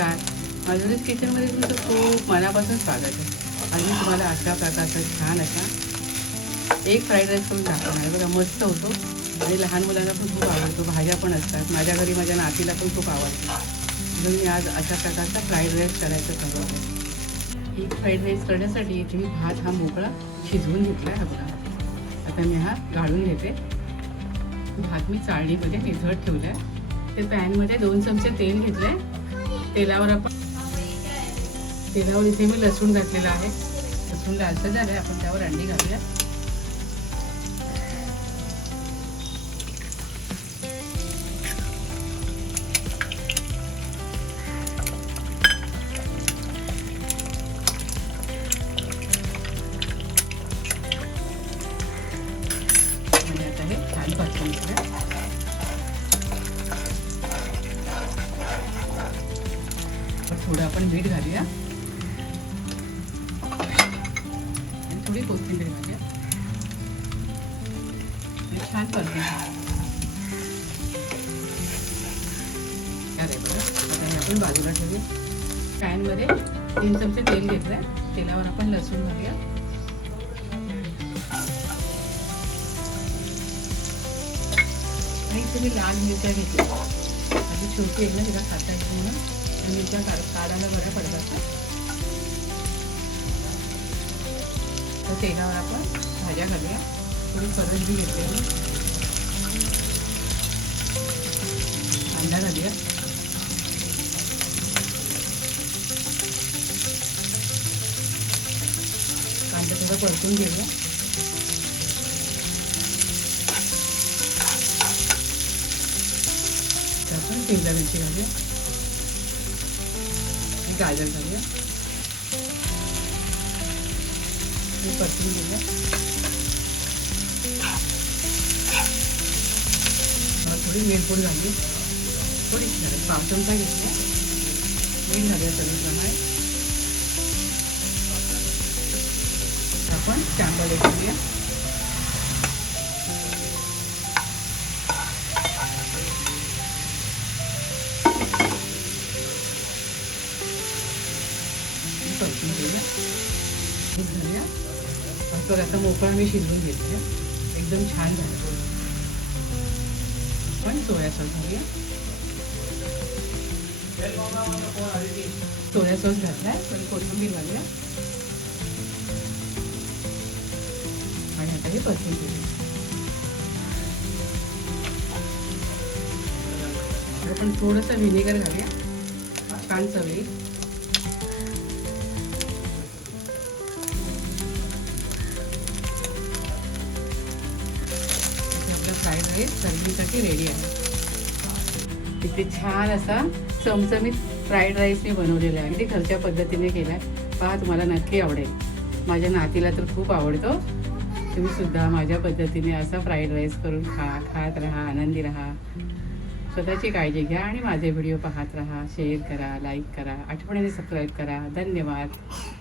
नमस्कार. माझ्याच किचनमध्ये तुमचं खूप मनापासून स्वागत आहे. आज मी तुम्हाला अशा प्रकारचा छान असा एक फ्राईड राईस करून दाखवणार आहे. बघा मस्त होतो आणि लहान मुलांना पण खूप आवडतो. भाज्या पण असतात. माझ्या घरी माझ्या नातीला पण खूप आवडतं. म्हणून मी आज अशा प्रकारचा फ्राईड राईस करायचं ठरवलं. एक फ्राईड राईस करण्यासाठी इथे मी भात हा मोकळा शिजवून घेतला आहे. बघा आता मी हा गाळून घेते. भात मी चाळणीमध्ये भिजवत ठेवला आहे. ते पॅनमध्ये 2 चमचे तेल घेतले. तेलावर इथे मी लसूण घातलेला आहे. लसूण लालसर झालं आहे. आपण त्यावर अंडी घालूया. आणि आता हे छान भाजून घेऊया. थोडं आपण मीठ घालूया आणि थोडी कोथिंबीर घालूया. छान परतून अरे बघा आता हे आपण बाजूला ठेवूया. पॅनमध्ये 3 चमचे तेल घेतलं आहे. तेलावर आपण लसूण घालूया. आणि इथे मी लाल मिरच्या घेतल्या. माझी छोटी आहे ना तिला खाता येते म्हणून मिरच्या काढायला बऱ्या पडतात. तर तेलावर आपण भाज्या घालूया. थोडी करंजी घेतली. कांदा घालूया. कांदा थोडं परतून घेऊया. आपण शिमला मिरची घालूया. गाजर घालूया. परतून घेऊया. थोडी वेलपूड घालू. थोडीशी घालू. 1 चमचा घेतला. मीठ घालूया चवीप्रमाणे. आपण चांगले घेऊया. परतून घेऊया. घालूया. बघा आता मोकळा मी शिजवून घेतला. एकदम छान झालं. आपण सोया सॉस घालूया. सोया सॉस घातलाय. पण कोथिंबीर घालूया. आणि आता हे परतून घेऊया. आपण थोडंसं व्हिनेगर घालूया. छान चव येईल. फ्राईड राईस सर्विंगसाठी रेडी आहे. इथे छान असा चमचमीत फ्राईड राईस मी बनवलेला आहे. अगदी घरच्या पद्धतीने केला आहे. पहा तुम्हाला नक्की आवडेल. माझ्या नातीला तर खूप आवडतो. तुम्ही सुद्धा माझ्या पद्धतीने असा फ्राईड राईस करून खात राहा. आनंदी राहा. स्वतःची काळजी घ्या आणि माझे व्हिडिओ पाहत राहा. शेअर करा, लाईक करा, आठवणीने सबस्क्राईब करा. धन्यवाद.